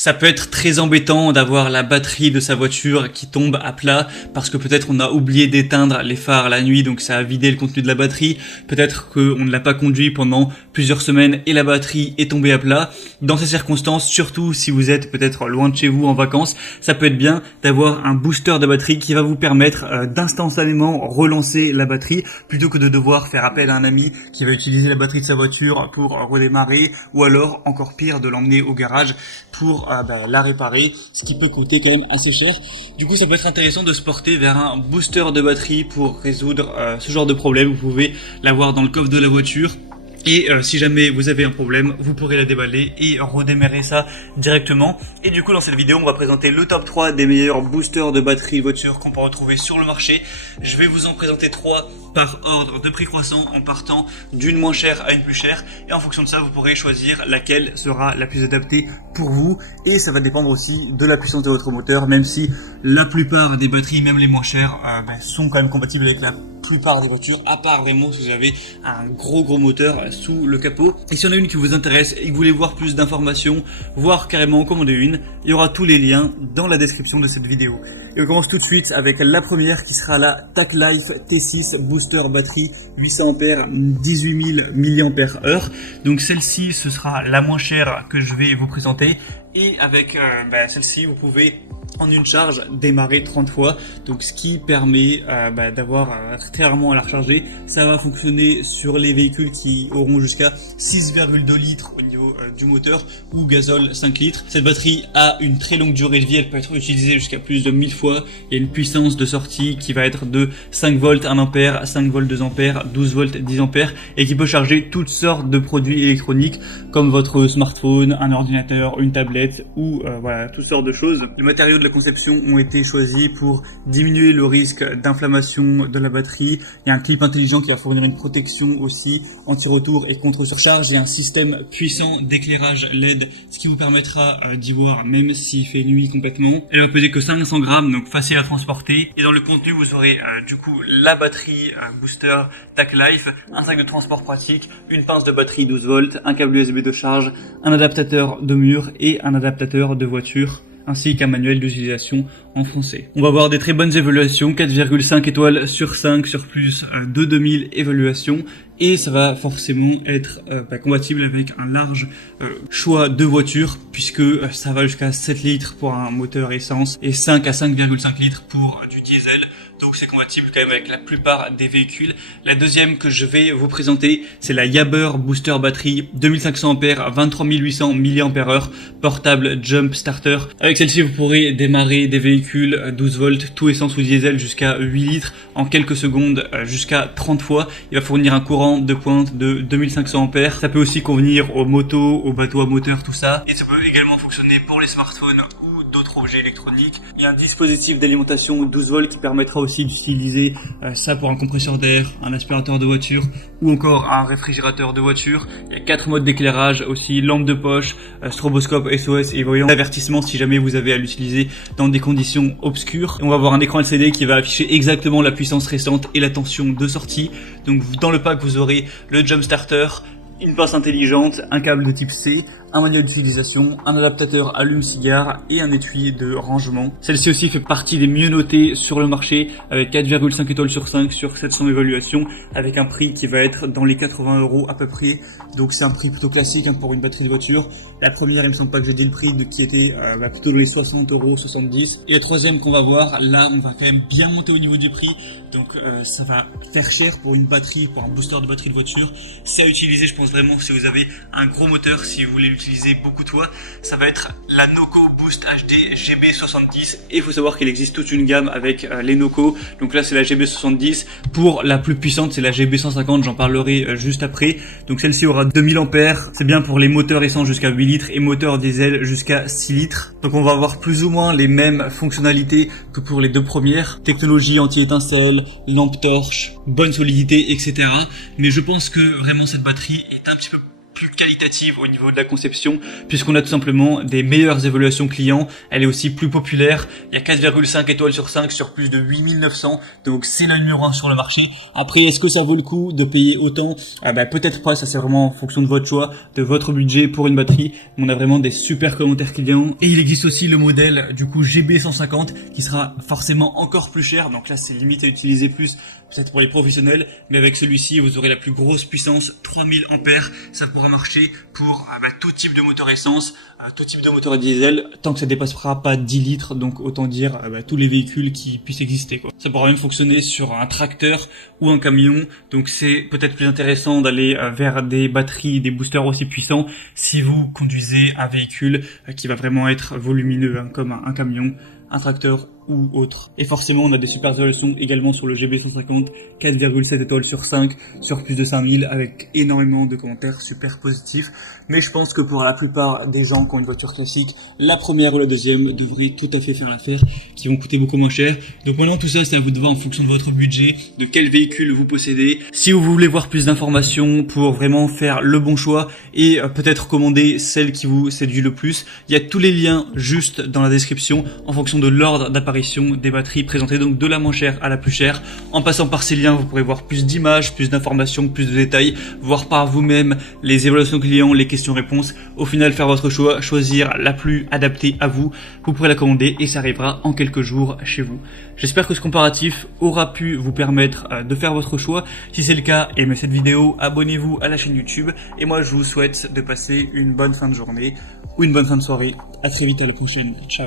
Ça peut être très embêtant d'avoir la batterie de sa voiture qui tombe à plat parce que peut-être on a oublié d'éteindre les phares la nuit, donc ça a vidé le contenu de la batterie. Peut-être qu'on ne l'a pas conduit pendant plusieurs semaines et la batterie est tombée à plat. Dans ces circonstances, surtout si vous êtes peut-être loin de chez vous en vacances, ça peut être bien d'avoir un booster de batterie qui va vous permettre d'instantanément relancer la batterie plutôt que de devoir faire appel à un ami qui va utiliser la batterie de sa voiture pour redémarrer, ou alors encore pire de l'emmener au garage pour la réparer, ce qui peut coûter quand même assez cher. Du coup, ça peut être intéressant de se porter vers un booster de batterie pour résoudre ce genre de problème. Vous pouvez l'avoir dans le coffre de la voiture. Et si jamais vous avez un problème, vous pourrez la déballer et redémarrer ça directement. Et du coup, dans cette vidéo, on va présenter le top 3 des meilleurs boosters de batterie de voiture qu'on peut retrouver sur le marché. Je vais vous en présenter 3 par ordre de prix croissant en partant d'une moins chère à une plus chère. Et en fonction de ça, vous pourrez choisir laquelle sera la plus adaptée pour vous. Et ça va dépendre aussi de la puissance de votre moteur, même si la plupart des batteries, même les moins chères, sont quand même compatibles avec la plupart des voitures, à part vraiment si vous avez un gros moteur sous le capot. Et si on a une qui vous intéresse et que vous voulez voir plus d'informations, voire carrément commander une, il y aura tous les liens dans la description de cette vidéo. Et on commence tout de suite avec la première qui sera la TACLife T6 Booster Batterie 800 A 18 000 mAh. Donc celle-ci, ce sera la moins chère que je vais vous présenter. Et avec celle-ci, vous pouvez en une charge démarrer 30 fois, donc ce qui permet d'avoir très rarement à la recharger. Ça va fonctionner sur les véhicules qui auront jusqu'à 6,2 litres au niveau du moteur ou gazole 5 litres. Cette batterie a une très longue durée de vie, elle peut être utilisée jusqu'à plus de 1000 fois. Il y a une puissance de sortie qui va être de 5 volts 1 ampère, 5 volts 2 ampères, 12 volts 10 ampères et qui peut charger toutes sortes de produits électroniques comme votre smartphone, un ordinateur, une tablette ou toutes sortes de choses. Les matériaux de la conception ont été choisis pour diminuer le risque d'inflammation de la batterie. Il y a un clip intelligent qui va fournir une protection aussi anti-retour et contre surcharge et un système puissant d'éclairage LED, ce qui vous permettra d'y voir même s'il fait nuit complètement. Elle va peser que 500 grammes, donc facile à transporter. Et dans le contenu, vous aurez du coup la batterie booster TACLife, un sac de transport pratique, une pince de batterie 12 volts, un câble USB de charge, un adaptateur de mur et un adaptateur de voiture, ainsi qu'un manuel d'utilisation en français. On va avoir des très bonnes évaluations, 4,5 étoiles sur 5 sur plus de 2000 évaluations, et ça va forcément être compatible avec un large choix de voitures, puisque ça va jusqu'à 7 litres pour un moteur essence et 5 à 5,5 litres pour du diesel. Donc c'est compatible quand même avec la plupart des véhicules. La deuxième que je vais vous présenter, c'est la Jabber Booster Batterie 2500 A 23 800 mAh portable Jump Starter. Avec celle-ci, vous pourrez démarrer des véhicules 12 volts, tout essence ou diesel jusqu'à 8 litres en quelques secondes, jusqu'à 30 fois. Il va fournir un courant de pointe de 2500 A. Ça peut aussi convenir aux motos, aux bateaux à moteur, tout ça. Et ça peut également fonctionner pour les smartphones d'autres objets électroniques. Il y a un dispositif d'alimentation 12 volts qui permettra aussi d'utiliser ça pour un compresseur d'air, un aspirateur de voiture ou encore un réfrigérateur de voiture. Il y a 4 modes d'éclairage aussi, lampe de poche, stroboscope SOS et voyant d'avertissement si jamais vous avez à l'utiliser dans des conditions obscures. Et on va avoir un écran LCD qui va afficher exactement la puissance restante et la tension de sortie. Donc dans le pack, vous aurez le Jump Starter, une pince intelligente, un câble de type C, un manuel d'utilisation, un adaptateur allume-cigare et un étui de rangement. Celle-ci aussi fait partie des mieux notées sur le marché avec 4,5 étoiles sur 5 sur 700 évaluations, avec un prix qui va être dans les 80 € à peu près. Donc c'est un prix plutôt classique pour une batterie de voiture. La première, il me semble pas que j'ai dit le prix, qui était plutôt dans les 60 €, 70. Et la troisième qu'on va voir, là on va quand même bien monter au niveau du prix. Donc ça va faire cher pour une batterie, pour un booster de batterie de voiture. C'est à utiliser, je pense vraiment, si vous avez un gros moteur, si vous voulez l'utiliser beaucoup de fois. Ça va être la Noco Boost HD GB70. Et il faut savoir qu'il existe toute une gamme avec les Noco. Donc là c'est la GB70. Pour la plus puissante, c'est la GB150, j'en parlerai juste après. Donc celle-ci aura 2000 ampères. C'est bien pour les moteurs essence jusqu'à 8 litres et moteurs diesel jusqu'à 6 litres. Donc on va avoir plus ou moins les mêmes fonctionnalités que pour les deux premières. Technologie anti-étincelle, lampe torche, bonne solidité, etc. Mais je pense que vraiment cette batterie est un petit peu plus qualitative au niveau de la conception, puisqu'on a tout simplement des meilleures évaluations clients. Elle est aussi plus populaire. Il y a 4,5 étoiles sur 5 sur plus de 8900. Donc c'est la numéro 1 sur le marché. Après, est-ce que ça vaut le coup de payer autant? Peut-être pas, ça c'est vraiment en fonction de votre choix, de votre budget pour une batterie. On a vraiment des super commentaires clients. Et il existe aussi le modèle du coup GB150 qui sera forcément encore plus cher. Donc là c'est limite à utiliser plus peut-être pour les professionnels, mais avec celui-ci vous aurez la plus grosse puissance, 3000 ampères. Ça pourra marcher pour tout type de moteur essence, tout type de moteur diesel, tant que ça dépassera pas 10 litres, donc autant dire tous les véhicules qui puissent exister, quoi. Ça pourra même fonctionner sur un tracteur ou un camion, donc c'est peut-être plus intéressant d'aller vers des batteries, des boosters aussi puissants si vous conduisez un véhicule qui va vraiment être volumineux, comme un camion, un tracteur ou autre. Et forcément, on a des super évaluations également sur le GB150, 4,7 étoiles sur 5, sur plus de 5000, avec énormément de commentaires super positifs. Mais je pense que pour la plupart des gens qui ont une voiture classique, la première ou la deuxième devrait tout à fait faire l'affaire, qui vont coûter beaucoup moins cher. Donc maintenant, tout ça, c'est à vous de voir en fonction de votre budget, de quel véhicule vous possédez. Si vous voulez voir plus d'informations pour vraiment faire le bon choix et peut-être commander celle qui vous séduit le plus, il y a tous les liens juste dans la description en fonction de l'ordre d'apparition des batteries présentées, donc de la moins chère à la plus chère. En passant par ces liens, vous pourrez voir plus d'images, plus d'informations, plus de détails, voir par vous-même les évaluations clients, les questions-réponses. Au final, faire votre choix, choisir la plus adaptée à vous. Vous pourrez la commander et ça arrivera en quelques jours chez vous. J'espère que ce comparatif aura pu vous permettre de faire votre choix. Si c'est le cas, aimez cette vidéo, abonnez-vous à la chaîne YouTube. Et moi, je vous souhaite de passer une bonne fin de journée ou une bonne fin de soirée. À très vite, à la prochaine. Ciao.